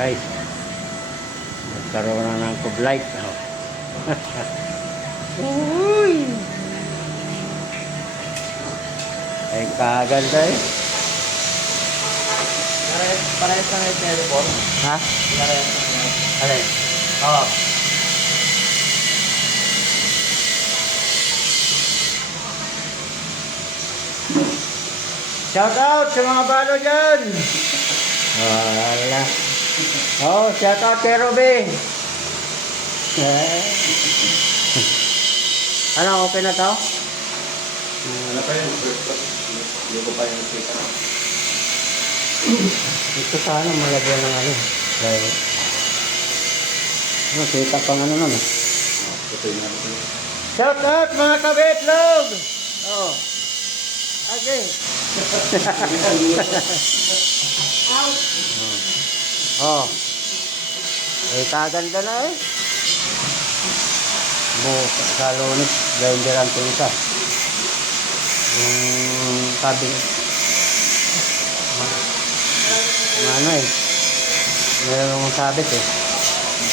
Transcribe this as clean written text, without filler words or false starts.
guys, nagkaroon na ng kublight. Oh. Uy! Ay kaganda eh. Parehas na ngayon teleport. Ha? Parehas na ngayon. Alin? Oo. Shout out sa mga balo dyan! Wala. Oh, shout out kay Robby. Ano, okay na to? Ano pa yung first class? Hindi ko pa yung kita. Ito sana malagyan ng ano. Dahil, ano, kita pang ano nun. Ito yung ano. Shout out mga kabetlog! Oh. Okay. Oh. Eh, kaganda na eh. Sa lunis, grinder ang tinta. Yung cabinet. Ano eh. Meron mong sabit eh.